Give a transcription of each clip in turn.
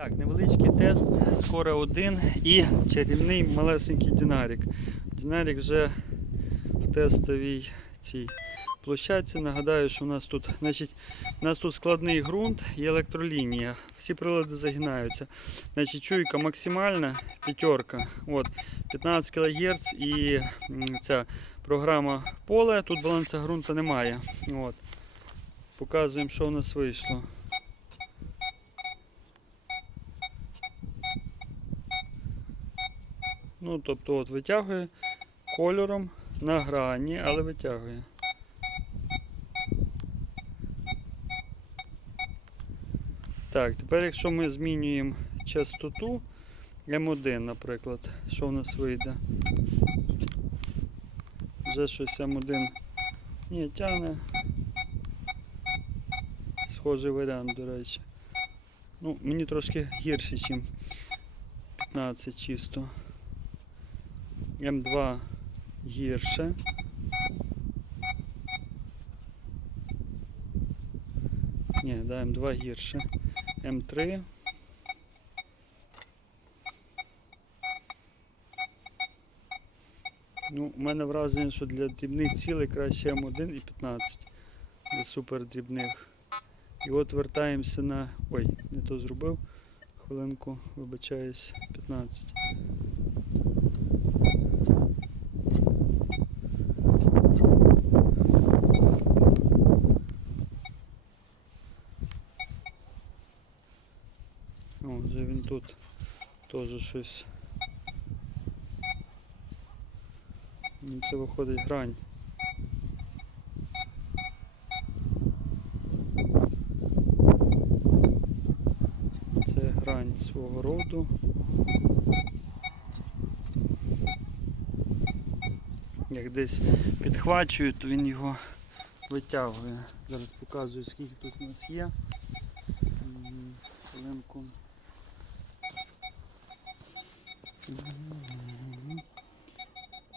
Так, невеличкий тест, скоро один і чарівний малесенький динарік. Динарік вже в тестовій цій площадці. Нагадаю, що у нас тут, значить, у нас тут складний ґрунт і електролінія. Всі прилади загинаються. Значить, чуйка максимальна, п'ятерка. От, 15 кГц і ця програма поле. Тут баланса ґрунту немає. От. Показуємо, що у нас вийшло. Ну, тобто от витягує кольором на грані, але витягує. Так, тепер якщо ми змінюємо частоту М1, наприклад, що в нас вийде? Вже щось М1 ні, тягне. Схожий варіант, до речі. Ну, мені трошки гірше, ніж 15 чисто. М2 гірше. Ні, да, М2 гірше. М3. Ну, у мене враження, що для дрібних цілей краще М1 і 15. Для супер дрібних. І от вертаємося на... Ой, не то зробив. Хвилинку, вибачаюсь, 15. О, вже він тут теж щось. Це виходить грань. Це грань свого роду. Як десь підхвачую, то він його витягує. Зараз показую скільки тут у нас є. Хвилинку.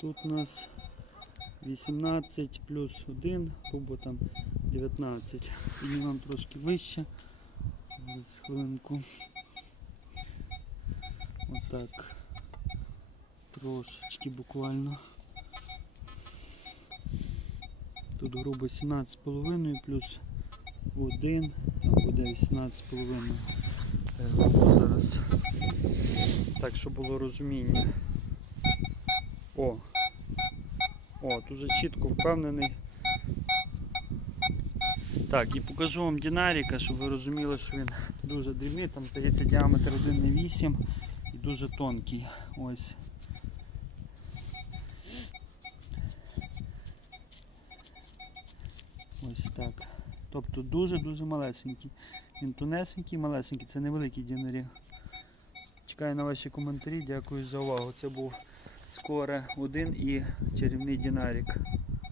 Тут у нас 18 плюс 1, грубо там 19. Піднімемо трошки вище. Зараз хвилинку. Отак. Трошечки буквально. Тут грубо 17,5 плюс 1, там буде 18,5. Е, Зараз. Так, щоб було розуміння. О! О, тут вже чітко впевнений. Так, і покажу вам динаріка, щоб ви розуміли, що він дуже дрібний, там здається діаметр 1,8 і дуже тонкий. Ось. Ось так. Тобто дуже-дуже малесенький. Він тунесенький, малесенький, це невеликий динарік. Чекаю на ваші коментарі, дякую за увагу. Це був Скоре 1 і чарівний динарік.